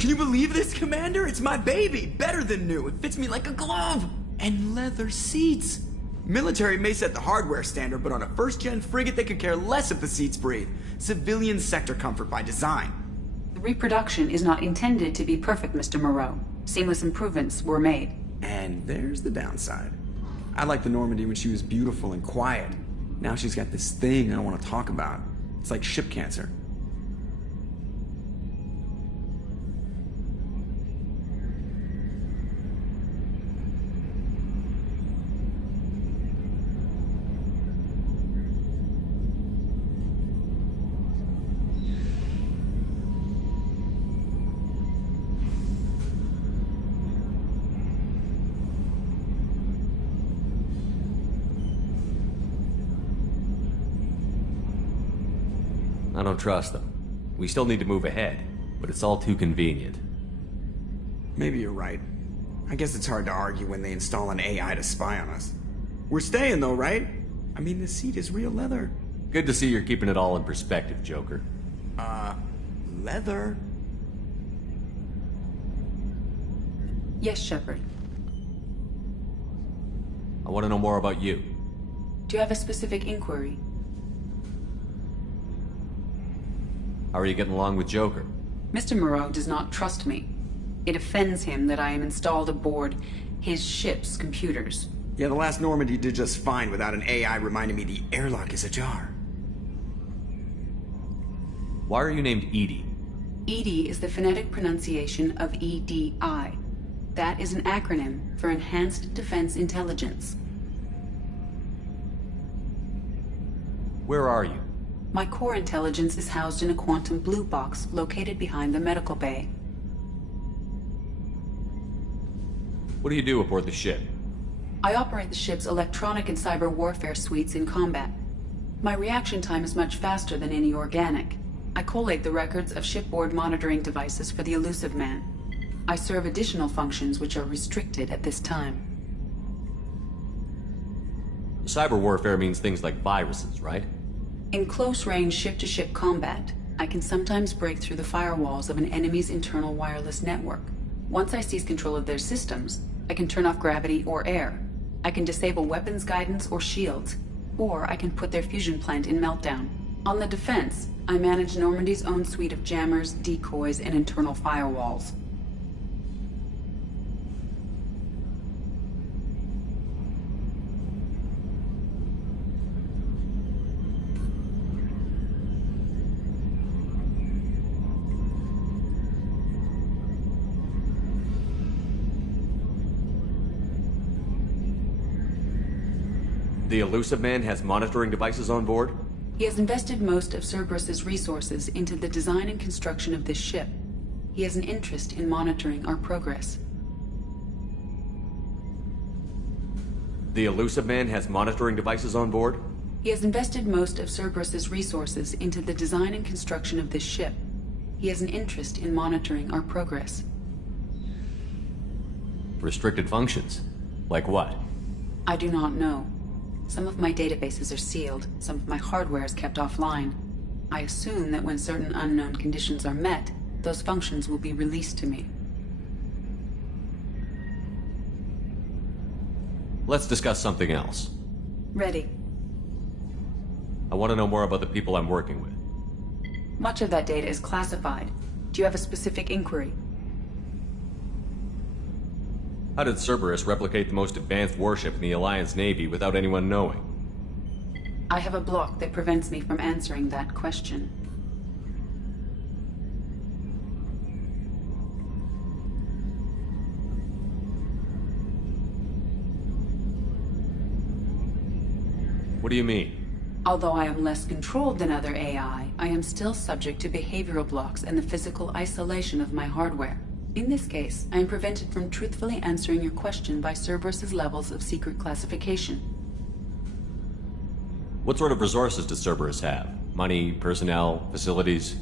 Can you believe this, Commander? It's my baby! Better than new. It fits me like a glove! And leather seats! Military may set the hardware standard, but on a first-gen frigate they could care less if the seats breathe. Civilian sector comfort by design. The reproduction is not intended to be perfect, Mr. Moreau. Seamless improvements were made. And there's the downside. I liked the Normandy when she was beautiful and quiet. Now she's got this thing I don't want to talk about. It's like ship cancer. I don't trust them. We still need to move ahead, but it's all too convenient. Maybe you're right. I guess it's hard to argue when they install an AI to spy on us. We're staying though, right? I mean, the seat is real leather. Good to see you're keeping it all in perspective, Joker. Leather? Yes, Shepard. I want to know more about you. Do you have a specific inquiry? How are you getting along with Joker? Mr. Moreau does not trust me. It offends him that I am installed aboard his ship's computers. Yeah, the last Normandy did just fine without an AI reminding me the airlock is ajar. Why are you named Edie? EDI is the phonetic pronunciation of EDI. That is an acronym for Enhanced Defense Intelligence. Where are you? My core intelligence is housed in a quantum blue box located behind the medical bay. What do you do aboard the ship? I operate the ship's electronic and cyber warfare suites in combat. My reaction time is much faster than any organic. I collate the records of shipboard monitoring devices for the Elusive Man. I serve additional functions which are restricted at this time. Cyber warfare means things like viruses, right? In close-range ship-to-ship combat, I can sometimes break through the firewalls of an enemy's internal wireless network. Once I seize control of their systems, I can turn off gravity or air. I can disable weapons guidance or shields, or I can put their fusion plant in meltdown. On the defense, I manage Normandy's own suite of jammers, decoys, and internal firewalls. The Elusive Man has monitoring devices on board? He has invested most of Cerberus's resources into the design and construction of this ship. He has an interest in monitoring our progress. The Elusive Man has monitoring devices on board? He has invested most of Cerberus's resources into the design and construction of this ship. He has an interest in monitoring our progress. Restricted functions? Like what? I do not know. Some of my databases are sealed, some of my hardware is kept offline. I assume that when certain unknown conditions are met, those functions will be released to me. Let's discuss something else. Ready. I want to know more about the people I'm working with. Much of that data is classified. Do you have a specific inquiry? How did Cerberus replicate the most advanced warship in the Alliance Navy without anyone knowing? I have a block that prevents me from answering that question. What do you mean? Although I am less controlled than other AI, I am still subject to behavioral blocks and the physical isolation of my hardware. In this case, I am prevented from truthfully answering your question by Cerberus's levels of secret classification. What sort of resources does Cerberus have? Money, personnel, facilities?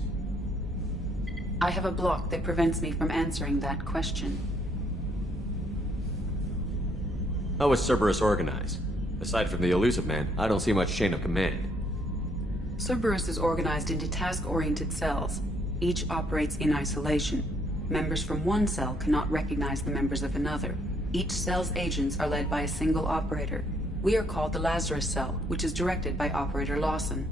I have a block that prevents me from answering that question. How is Cerberus organized? Aside from the Elusive Man, I don't see much chain of command. Cerberus is organized into task-oriented cells. Each operates in isolation. members from one cell cannot recognize the members of another. Each cell's agents are led by a single operator. We are called the Lazarus Cell, which is directed by Operator Lawson.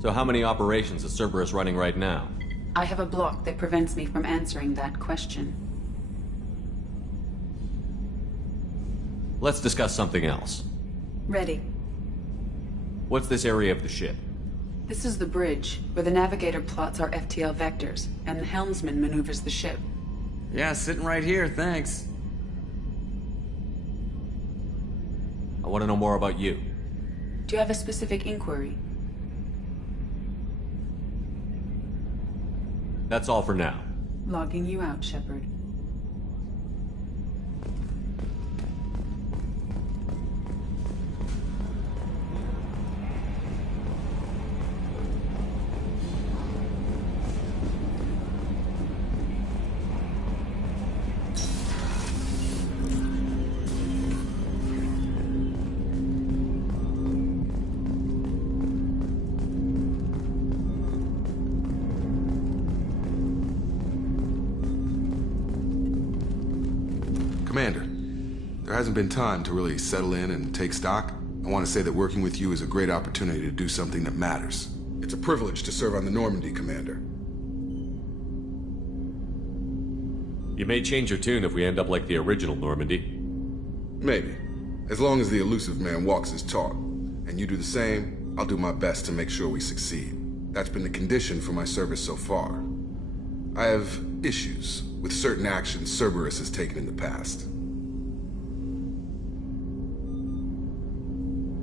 So how many operations is Cerberus running right now? I have a block that prevents me from answering that question. Let's discuss something else. Ready. What's this area of the ship? This is the bridge, where the navigator plots our FTL vectors, and the helmsman maneuvers the ship. Yeah, sitting right here, thanks. I want to know more about you. Do you have a specific inquiry? That's all for now. Logging you out, Shepard. Commander, there hasn't been time to really settle in and take stock. I want to say that working with you is a great opportunity to do something that matters. It's a privilege to serve on the Normandy, Commander. You may change your tune if we end up like the original Normandy. Maybe. As long as the elusive man walks his talk, and you do the same, I'll do my best to make sure we succeed. That's been the condition for my service so far. I have issues with certain actions Cerberus has taken in the past.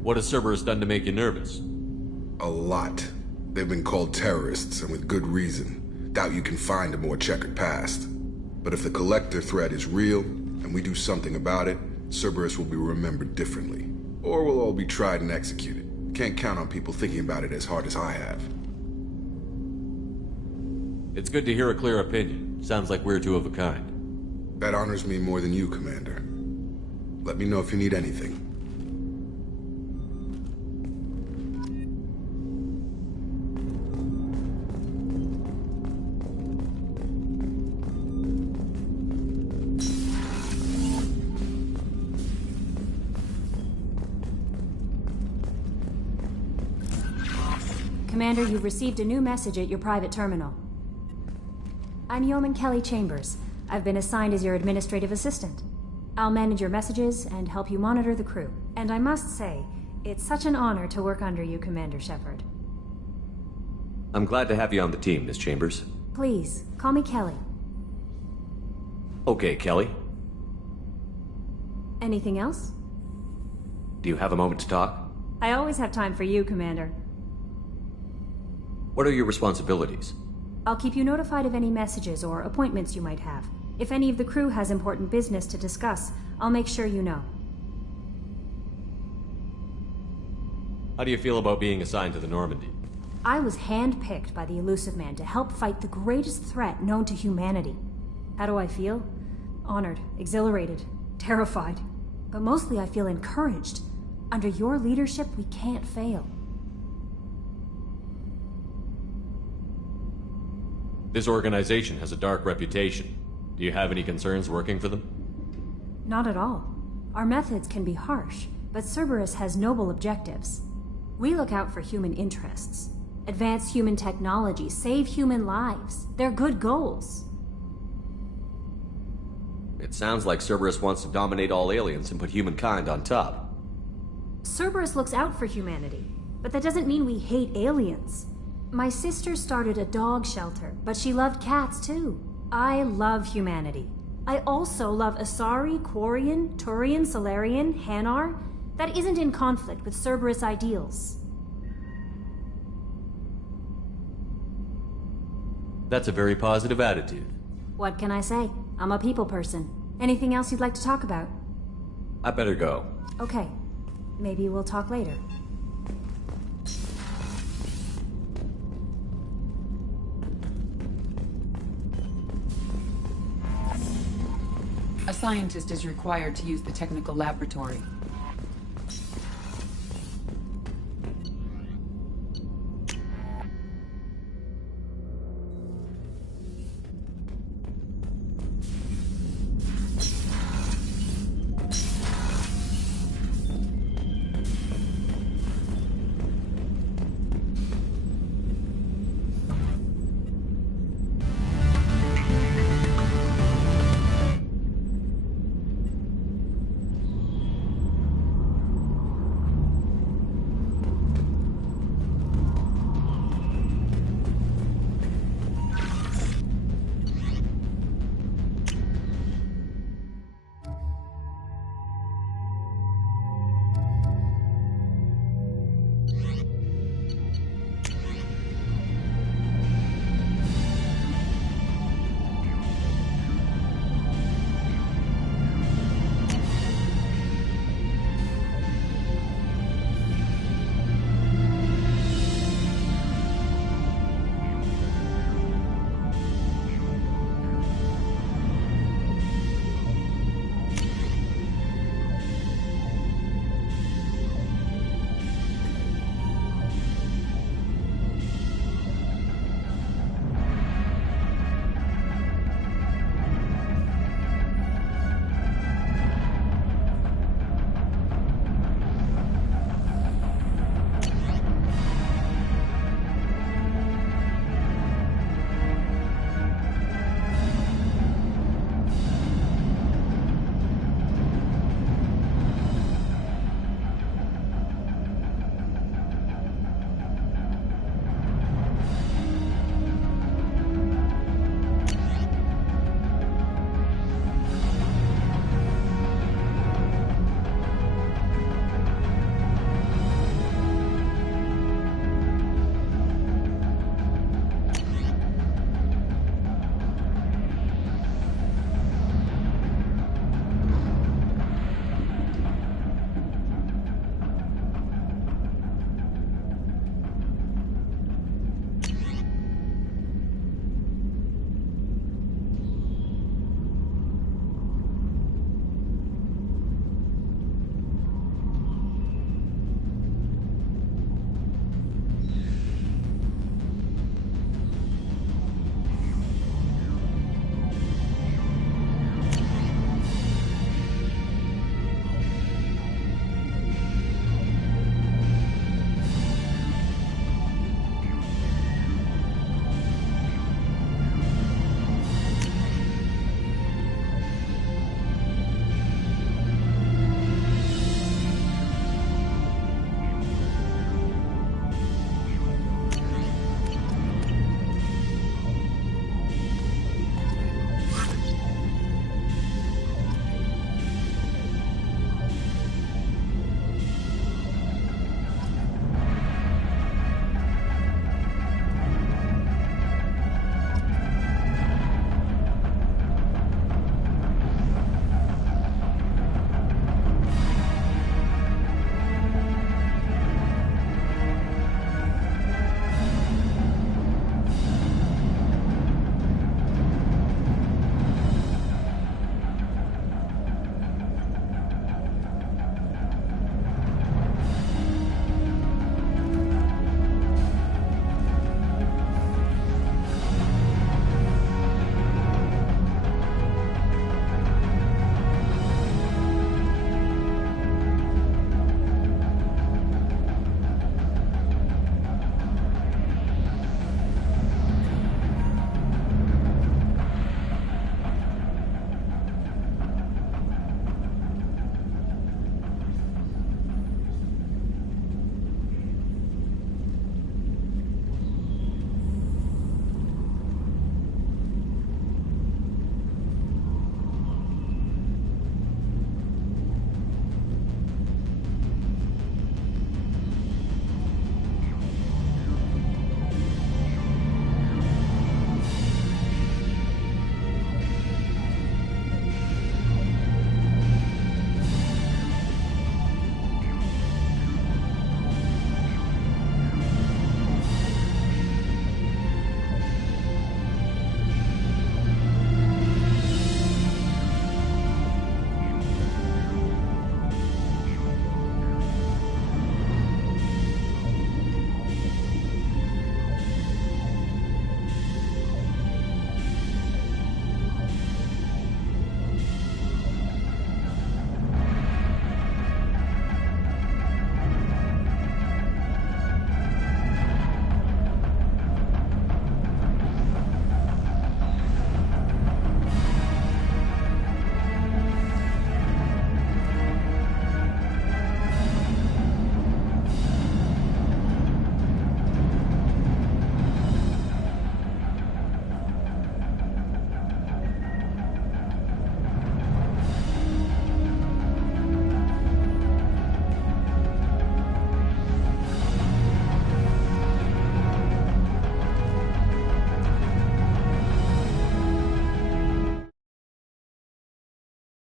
What has Cerberus done to make you nervous? A lot. They've been called terrorists, and with good reason. Doubt you can find a more checkered past. But if the Collector threat is real, and we do something about it, Cerberus will be remembered differently. Or we'll all be tried and executed. Can't count on people thinking about it as hard as I have. It's good to hear a clear opinion. Sounds like we're two of a kind. That honors me more than you, Commander. Let me know if you need anything. Commander, you've received a new message at your private terminal. I'm Yeoman Kelly Chambers. I've been assigned as your administrative assistant. I'll manage your messages and help you monitor the crew. And I must say, it's such an honor to work under you, Commander Shepard. I'm glad to have you on the team, Miss Chambers. Please, call me Kelly. Okay, Kelly. Anything else? Do you have a moment to talk? I always have time for you, Commander. What are your responsibilities? I'll keep you notified of any messages or appointments you might have. If any of the crew has important business to discuss, I'll make sure you know. How do you feel about being assigned to the Normandy? I was handpicked by the Elusive Man to help fight the greatest threat known to humanity. How do I feel? Honored, exhilarated, terrified. But mostly I feel encouraged. Under your leadership, we can't fail. This organization has a dark reputation. Do you have any concerns working for them? Not at all. Our methods can be harsh, but Cerberus has noble objectives. We look out for human interests. Advance human technology, save human lives. They're good goals. It sounds like Cerberus wants to dominate all aliens and put humankind on top. Cerberus looks out for humanity, but that doesn't mean we hate aliens. My sister started a dog shelter, but she loved cats too. I love humanity. I also love Asari, Quarian, Turian, Solarian, Hanar. That isn't in conflict with Cerberus ideals. That's a very positive attitude. What can I say? I'm a people person. Anything else you'd like to talk about? I better go. Okay. Maybe we'll talk later. A scientist is required to use the technical laboratory.